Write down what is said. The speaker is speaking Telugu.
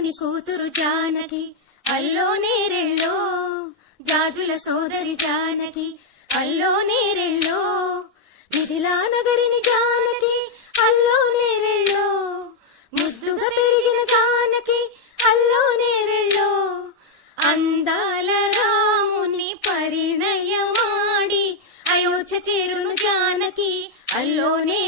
జనకుని కూతురు జానకి అల్లో నేరెళ్ళో, జాజుల సోదరి జానకి అల్లో నేరెళ్ళో, మిథిలా నగరిని జానకి అల్లో నేరెళ్ళో, ముద్దుగా పెరిగిన జానకి అల్లో నేరెళ్ళో, అందాల రాముని పరిణయమాడి అయోధ్య చేరును జానకి అల్లోనే